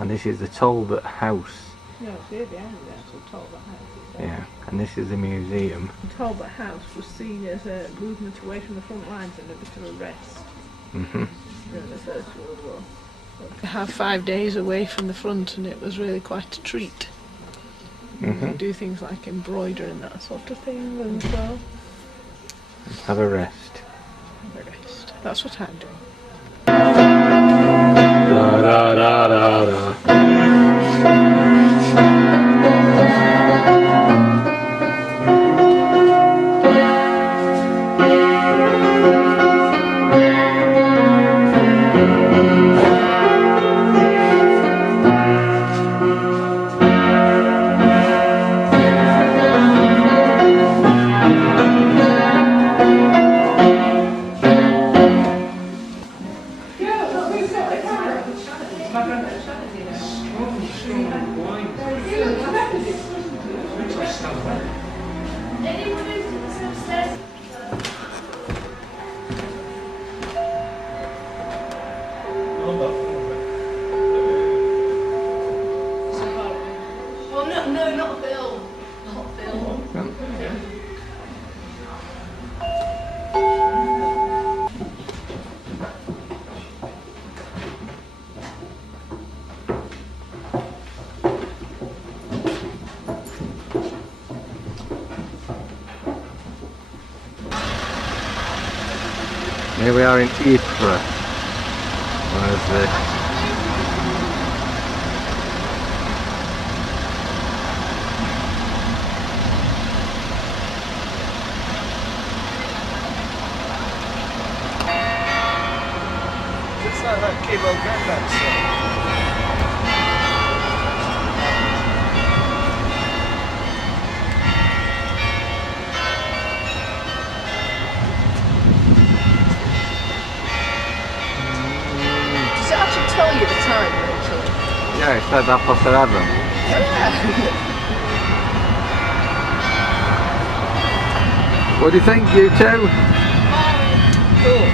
And this is the Talbot House. No, it's here behind the actual Talbot House. Yeah, and this is the museum. The Talbot House was seen as a movement away from the front lines and a bit of a rest during the First World War. To have 5 days away from the front, and it was really quite a treat. Do things like embroider and that sort of thing as well. Have a rest. Have a rest. That's what I'm doing. Da, da, da, da, da. No, not Bill. Not Bill. Here we are in Ypres. Where's this? It's like that Kimo Granddad stuff. Does it actually tell you the time, Rachel? Yeah, it said 11:30. What do you think, you two? Cool.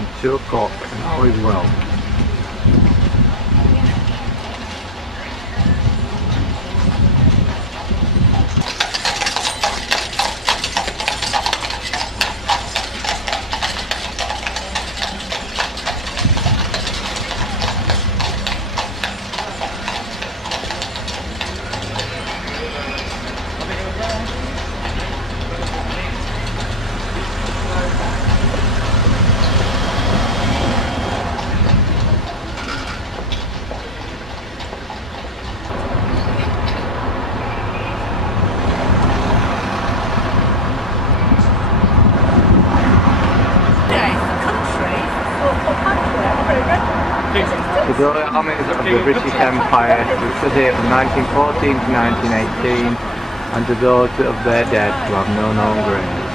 It's 2 o'clock, and all is well. The early armies of the British Empire which stood here from 1914 to 1918, and to those of their dead who have no known graves.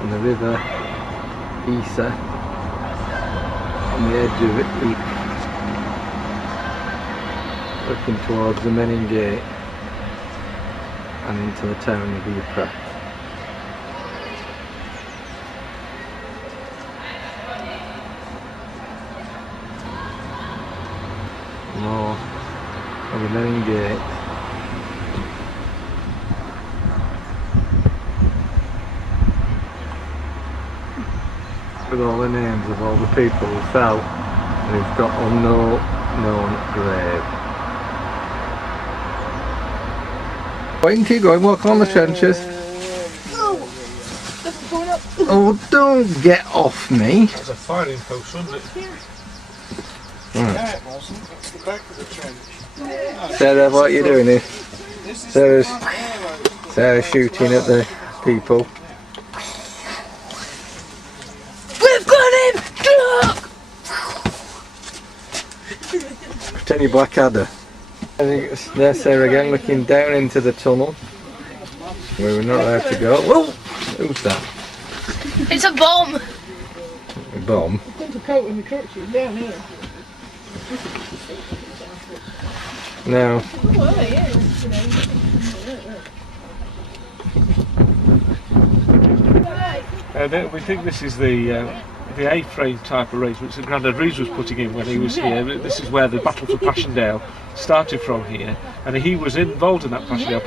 On the river Isar, on the edge of it, looking towards the Menin Gate and into the town of Ypres. of the main gate. With all the names of all the people who fell and who've got unknown grave. Wait and keep going, walk on the trenches. Oh, don't get off me. There's a firing post, wasn't it? Right. Yeah, it wasn't. That's the back of the trench. Sarah, what are you doing here? Sarah's shooting at the people. We've got him! Look! Pretend you're Blackadder. There's Sarah again looking down into the tunnel where we're not allowed to go. Whoa! Who's that? It's a bomb! A bomb? I couldn't cope with my crutches down here. No. Well, yeah, We think this is the A-frame type of race which the Grandad Reeves was putting in when he was here. This is where the battle for Passchendaele started from here, and he was involved in that Passchendaele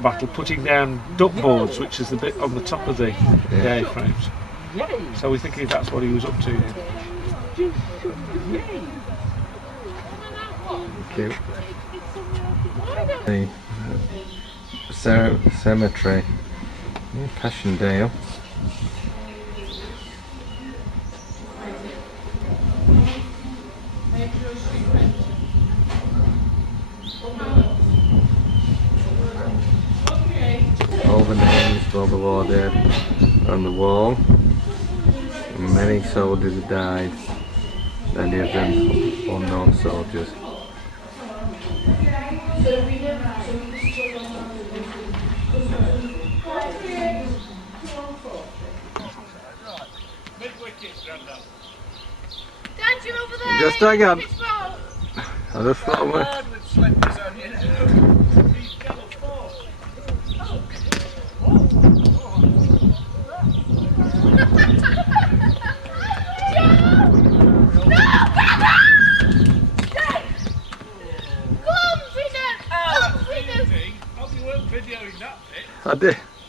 battle, putting down duck boards, which is the bit on the top of the A-frames. So we're thinking that's what he was up to here. Cute. The cemetery, Passchendaele. All the names of all the war dead on the wall. Many soldiers have died, many of them unknown soldiers. Dad, you're over there! Just hang on. It's wrong. I just thought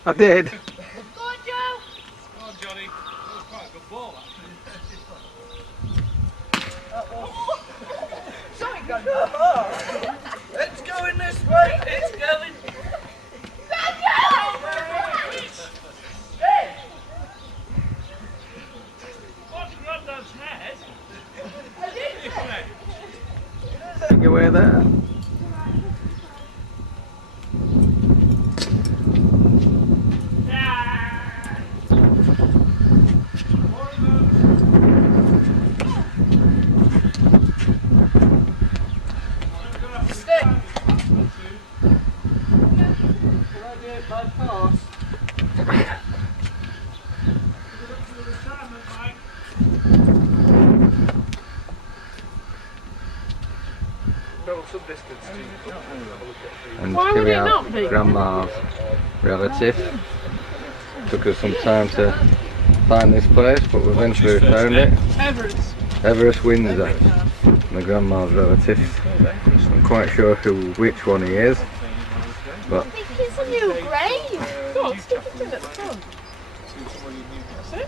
I did. Go on, Joe! Go on, Johnny. That was quite a good ball, actually. Something gone It's going this way. It's going. What's Grandad's head? Take away there. And Why here would we it have not be? Grandma's relative. Took us some time to find this place, but we eventually found it. Everest Windsor, my grandma's relative. I'm quite sure which one he is, but I think it's a new grave! Go on, stick it in at the front. That's it.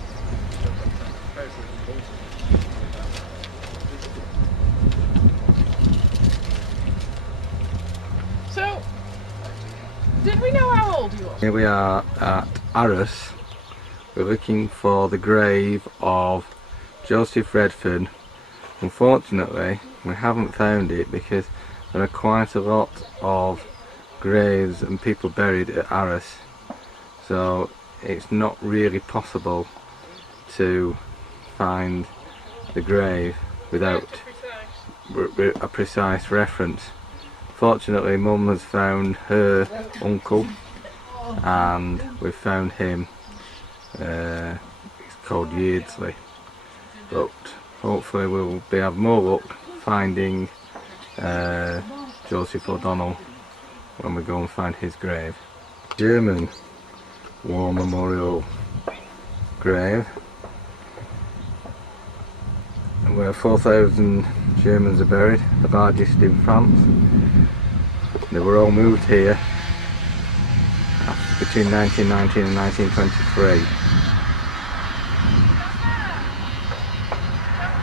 So, did we know how old he was? here we are at Arras. We're looking for the grave of Joseph Redfern. Unfortunately, we haven't found it because there are quite a lot of graves and people buried at Arras, so it's not really possible to find the grave without a precise reference. Fortunately, Mum has found her uncle and we've found him. He's called Yeardsley, but hopefully we'll have more luck finding Joseph O'Donnell when we go and find his grave. German War Memorial grave where 4,000 Germans are buried, the largest in France. They were all moved here between 1919 and 1923.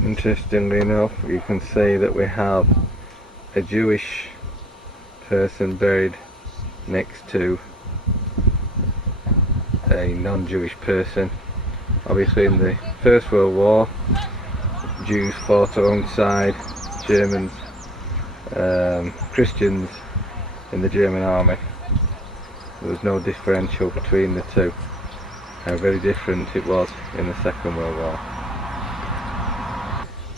Interestingly enough, you can see that we have a Jewish person buried next to a non-Jewish person. Obviously in the First World War, Jews fought alongside Germans, Christians in the German army. There was no differential between the two. How very different it was in the Second World War.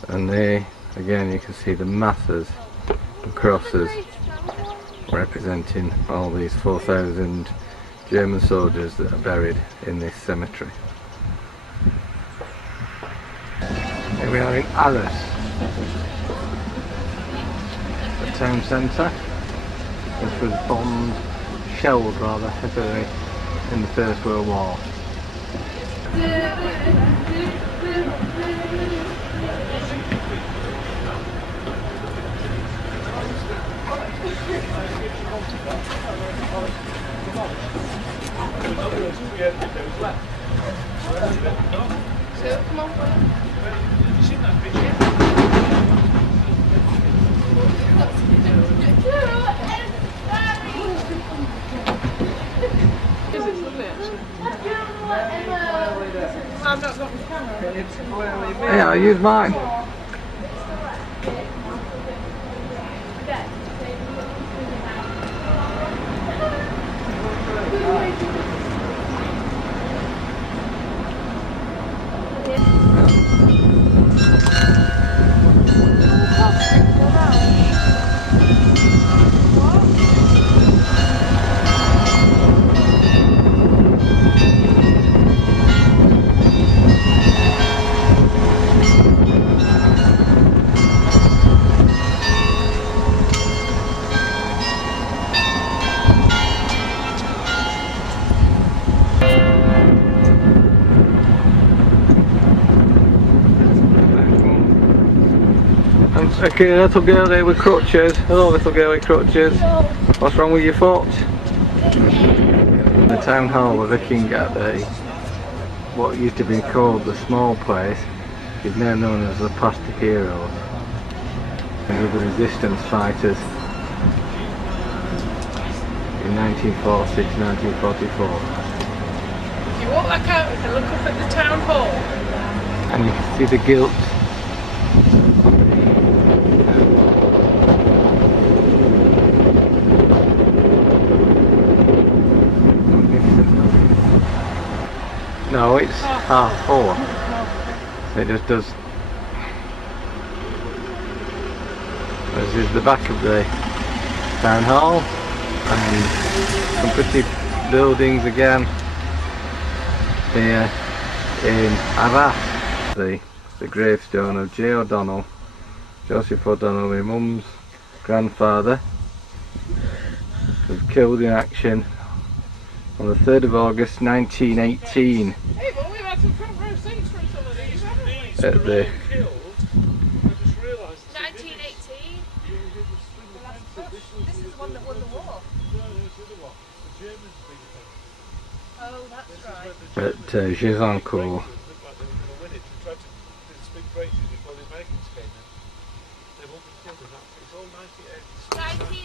And there again you can see the masses of crosses representing all these 4,000 German soldiers that are buried in this cemetery. Here we are in Arras, the town centre, which was bombed, shelled rather heavily in the First World War. So, come on. I've not got the camera. Yeah, I'll use mine. Okay, little girl there with crutches. Hello little girl with crutches. What's wrong with your foot? The town hall we're looking at what used to be called the small place is now known as the Plastic Heroes. And were the resistance fighters in 1946, 1944. You walk back out and look up at the town hall. And you can see the gilt. No, it's half 4. It just does. This is the back of the town hall, and some pretty buildings again here in Arras. The gravestone of J. O'Donnell, Joseph O'Donnell, my mum's grandfather, was killed in action on the 3rd of August 1918 Hey, but we've had some front row seats for some of these, haven't we? at the 1918? This is the one that won the war. Oh, that's right. at Gironcourt. 1918.